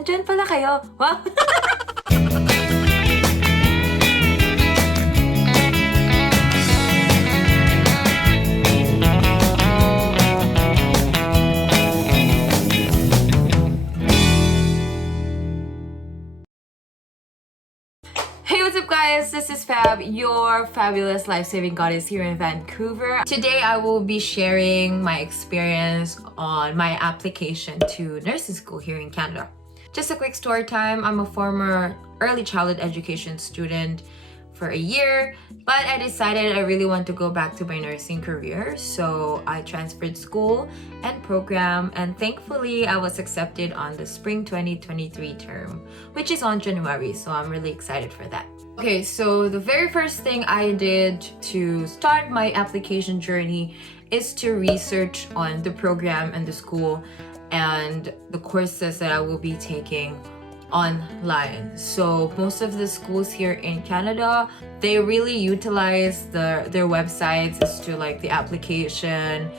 Nandyan pala kayo. Wow! Hey, what's up guys? This is Fabb, your fabulous life-saving goddess here in Vancouver. Today I will be sharing my experience on my application to nursing school here in Canada. Just a quick story time. I'm a former early childhood education student for a year, but I decided I really want to go back to my nursing career, so I transferred school and program, and thankfully I was accepted on the spring 2023 term, which is on January, so I'm really excited for that. Okay, so the very first thing I did to start my application journey is to research on the program and the school and the courses that I will be taking online. So most of the schools here in Canada, they really utilize their websites as to like the application,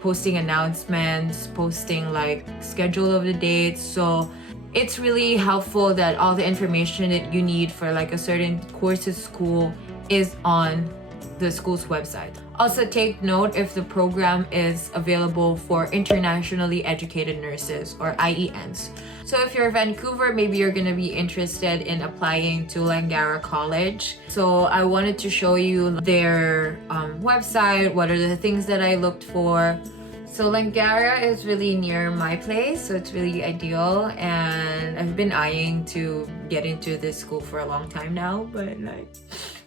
posting announcements, posting like schedule of the dates. So it's really helpful that all the information that you need for like a certain course at school is on the school's website. Also take note if the program is available for internationally educated nurses or IENs. So if you're Vancouver, maybe you're gonna be interested in applying to Langara College. So I wanted to show you their website, what are the things that I looked for. So Langara is really near my place, so it's really ideal, and I've been eyeing to get into this school for a long time now, but like,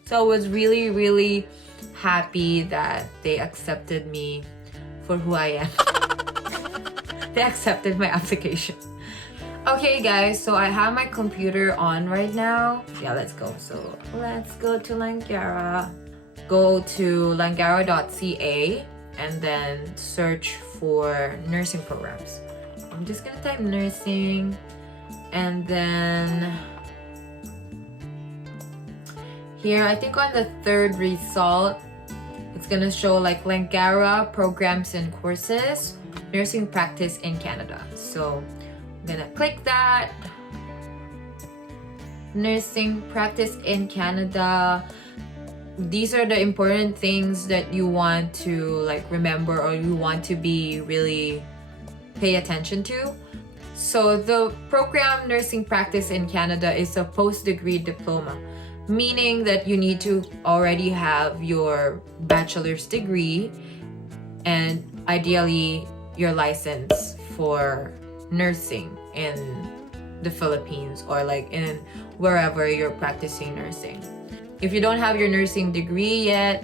so I was really happy that they accepted me for who I am. They accepted my application. Okay guys, so I have my computer on right now. Yeah, let's go. So let's go to Langara. Go to langara.ca and then search for nursing programs. I'm just gonna type nursing, and then here, I think on the third result, it's gonna show like Langara programs and courses, nursing practice in Canada. So I'm gonna click that. Nursing practice in Canada. These are the important things that you want to like remember, or you want to be really pay attention to. So the program nursing practice in Canada is a post-degree diploma, meaning that you need to already have your bachelor's degree and ideally your license for nursing in the Philippines or like in wherever you're practicing nursing. If you don't have your nursing degree yet,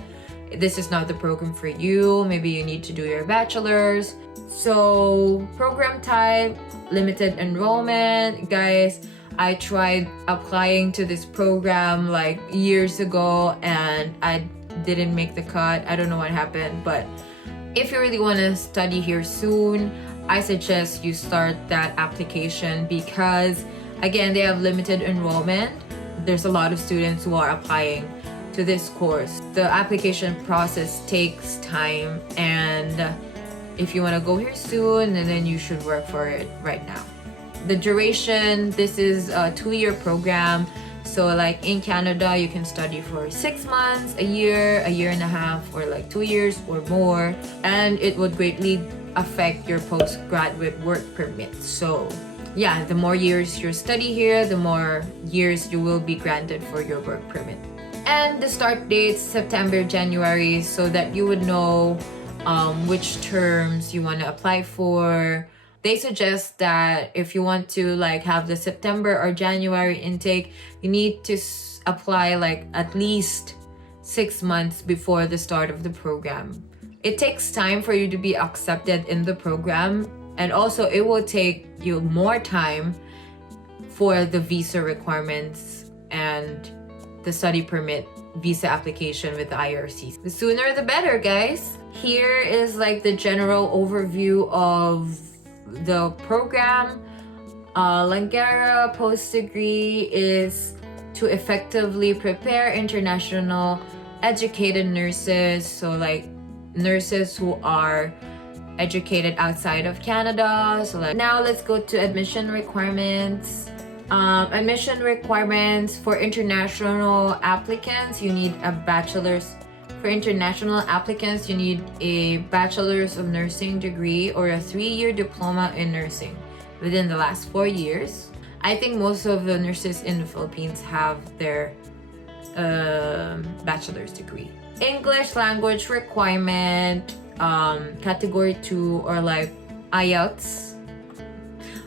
this is not the program for you. Maybe you need to do your bachelor's. So program type, limited enrollment. Guys, I tried applying to this program like years ago and I didn't make the cut. I don't know what happened, but if you really want to study here soon, I suggest you start that application because again, they have limited enrollment. There's a lot of students who are applying to this course. The application process takes time, and if you want to go here soon, then you should work for it right now. The duration, this is a 2-year program. So like in Canada, you can study for 6 months, a year and a half, or like 2 years or more. And it would greatly affect your postgraduate work permit. So yeah, the more years you study here, the more years you will be granted for your work permit. And the start dates, September, January, so that you would know which terms you want to apply for. They suggest that if you want to like have the September or January intake, you need to apply like at least 6 months before the start of the program. It takes time for you to be accepted in the program, and also it will take you more time for the visa requirements and the study permit visa application with the IRC. The sooner the better, guys. Here is like the general overview of the program. Langara post-degree is to effectively prepare international educated nurses, so like nurses who are educated outside of Canada. So like, now let's go to admission requirements. Admission requirements for international applicants, you need a bachelor's. For international applicants, you need a bachelor's of nursing degree or a 3-year diploma in nursing within the last 4 years. I think most of the nurses in the Philippines have their bachelor's degree. English language requirement, category 2 or like IELTS.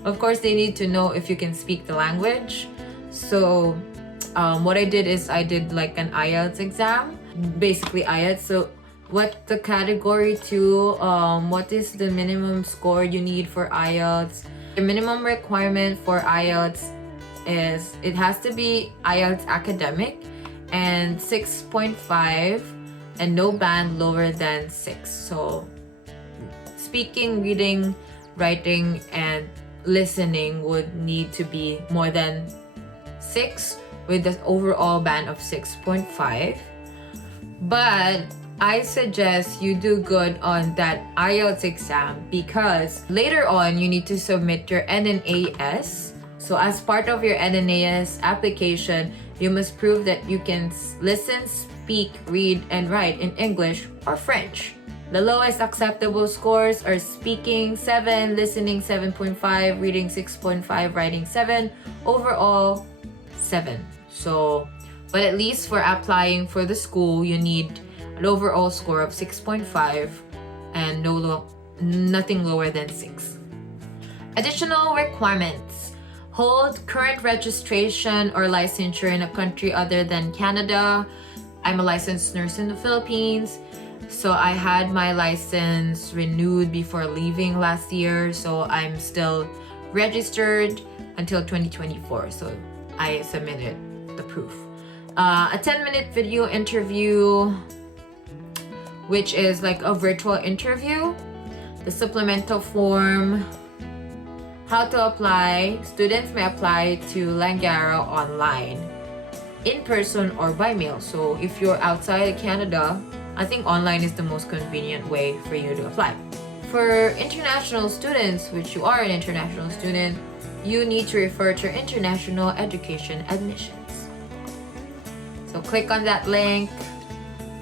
Of course, they need to know if you can speak the language. So what I did is I did like an IELTS exam, basically IELTS. So what the category 2, what is the minimum score you need for IELTS? The minimum requirement for IELTS is it has to be IELTS academic and 6.5 and no band lower than 6. So speaking, reading, writing, and listening would need to be more than 6 with the overall band of 6.5. But I suggest you do good on that IELTS exam because later on you need to submit your NNAS. So as part of your NNAS application, you must prove that you can listen, speak, read, and write in English or French. The lowest acceptable scores are speaking 7, listening 7.5, reading 6.5, writing 7, overall 7. So, but at least for applying for the school, you need an overall score of 6.5 and nothing lower than 6. Additional requirements. Hold current registration or licensure in a country other than Canada. I'm a licensed nurse in the Philippines. So I had my license renewed before leaving last year. So I'm still registered until 2024. So I submitted the proof. A 10-minute video interview, which is like a virtual interview. The supplemental form. How to apply. Students may apply to Langara online, in person or by mail. So if you're outside of Canada, I think online is the most convenient way for you to apply. For international students, which you are an international student, you need to refer to your international education admissions. So click on that link.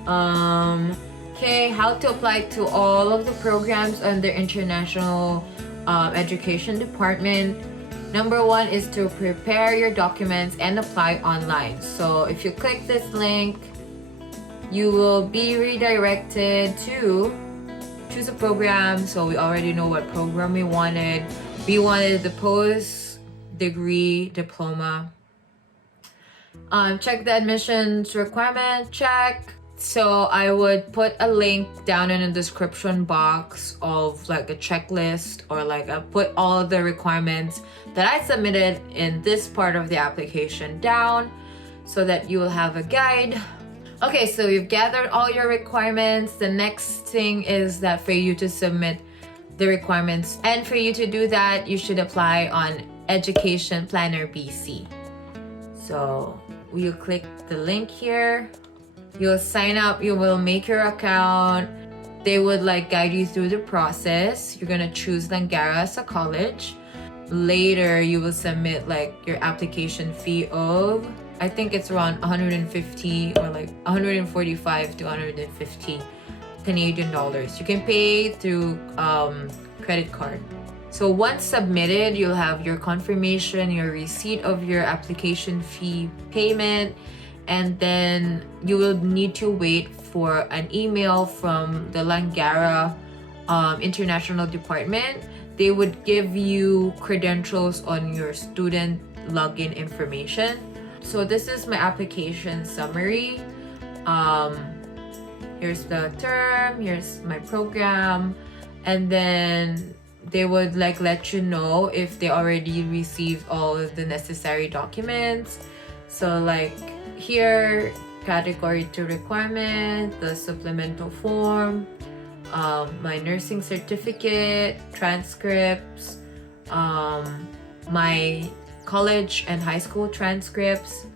Okay, how to apply to all of the programs under international education department. Number 1 is to prepare your documents and apply online. So if you click this link, you will be redirected to choose a program. So we already know what program we wanted. We wanted the post-degree diploma. Check the admissions requirement, check. So I would put a link down in the description box of like a checklist, or like I put all the requirements that I submitted in this part of the application down so that you will have a guide. Okay, so you've gathered all your requirements. The next thing is that for you to submit the requirements, and for you to do that, you should apply on Education Planner BC. So you click the link here. You'll sign up, you will make your account. They would like guide you through the process. You're gonna choose Langara as a college. Later, you will submit like your application fee of, I think it's around 150 or like 145 to 150 Canadian dollars. You can pay through credit card. So once submitted, you'll have your confirmation, your receipt of your application fee payment, and then you will need to wait for an email from the Langara International Department. They would give you credentials on your student login information. So this is my application summary. Here's the term, here's my program, and then they would like let you know if they already received all of the necessary documents. So like here, category 2 requirement, the supplemental form, my nursing certificate, transcripts, my college and high school transcripts,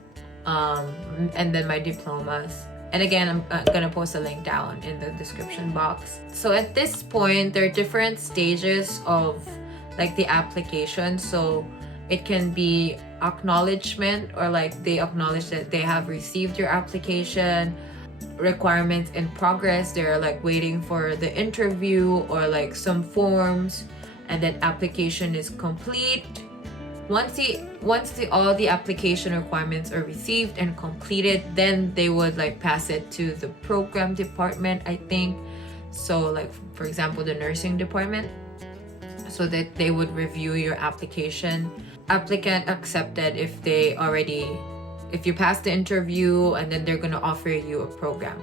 and then my diplomas. And again, I'm gonna post a link down in the description box. So at this point, there are different stages of like the application. So it can be acknowledgement, or like they acknowledge that they have received your application. Requirements in progress, they're like waiting for the interview or like some forms, and then application is complete. Once all the application requirements are received and completed, then they would like pass it to the program department, I think. So like for example, the nursing department, so that they would review your application. Applicant accepted if you pass the interview, and then they're gonna offer you a program.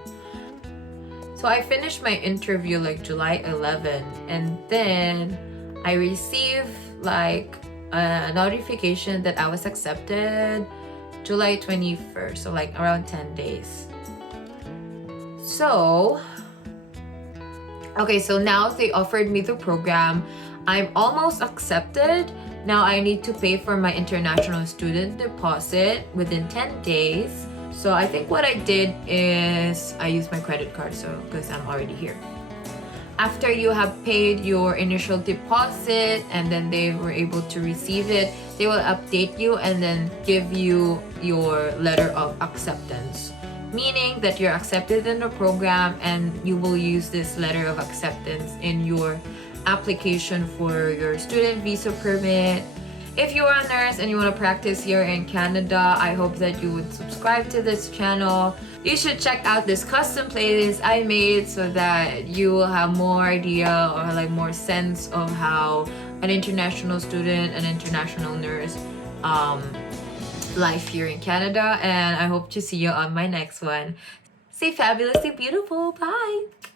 So I finished my interview like July 11, and then I received like a notification that I was accepted July 21st, so like around 10 days. So okay, so now they offered me the program. I'm almost accepted. Now I need to pay for my international student deposit within 10 days. So I think what I did is I used my credit card, so because I'm already here. After you have paid your initial deposit and then they were able to receive it, they will update you and then give you your letter of acceptance, meaning that you're accepted in the program, and you will use this letter of acceptance in your application for your student visa permit. If you are a nurse and you want to practice here in Canada, I hope that you would subscribe to this channel. You should check out this custom playlist I made so that you will have more idea or like more sense of how an international student, an international nurse life here in Canada. And I hope to see you on my next one. Stay fabulously beautiful. Bye!